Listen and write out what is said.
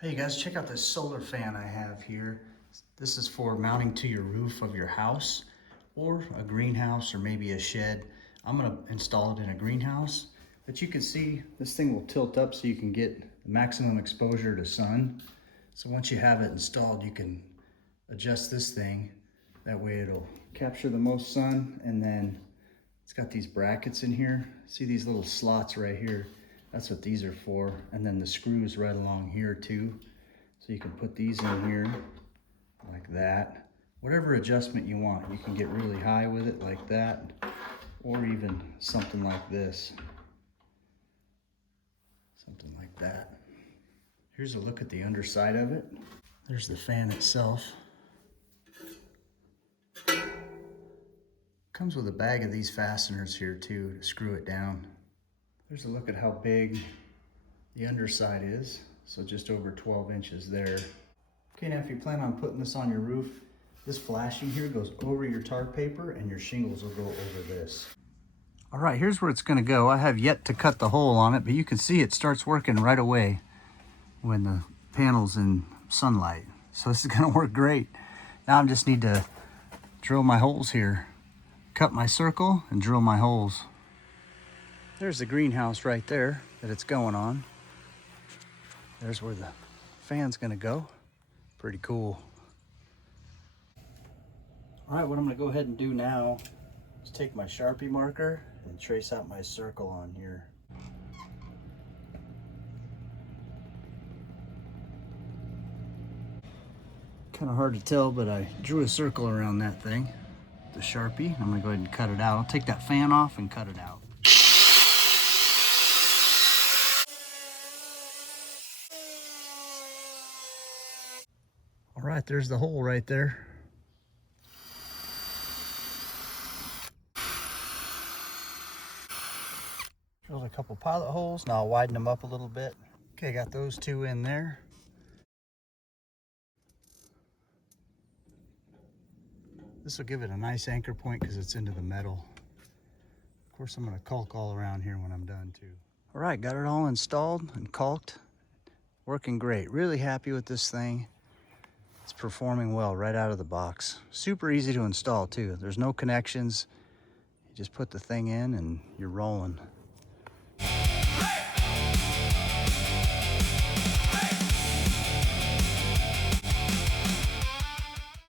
Hey guys, check out this solar fan I have here. This is for mounting to your roof of your house or a greenhouse or maybe a shed. I'm gonna install it in a greenhouse, but you can see this thing will tilt up so you can get maximum exposure to sun. So once you have it installed, you can adjust this thing. That way it'll capture the most sun, and then it's got these brackets in here. See these little slots right here? That's what these are for. And then the screws right along here too. So you can put these in here like that. Whatever adjustment you want. You can get really high with it like that, or even something like this. Something like that. Here's a look at the underside of it. There's the fan itself. Comes with a bag of these fasteners here too to screw it down. There's a look at how big the underside is. So just over 12 inches there. Okay, now if you plan on putting this on your roof, this flashing here goes over your tar paper and your shingles will go over this. All right, here's where it's gonna go. I have yet to cut the hole on it, but you can see it starts working right away when the panel's in sunlight. So this is gonna work great. Now I just need to drill my holes here. Cut my circle and drill my holes. There's the greenhouse right there that it's going on. There's where the fan's gonna go. Pretty cool. All right, what I'm gonna go ahead and do now is take my Sharpie marker and trace out my circle on here. Kind of hard to tell, but I drew a circle around that thing, the Sharpie. I'm gonna go ahead and cut it out. I'll take that fan off and cut it out. All right, there's the hole right there. Drilled a couple pilot holes. Now I'll widen them up a little bit. Okay, got those two in there. This will give it a nice anchor point because it's into the metal. Of course, I'm gonna caulk all around here when I'm done too. All right, got it all installed and caulked. Working great. Really happy with this thing. It's performing well right out of the box. Super easy to install too. There's no connections. You just put the thing in and you're rolling.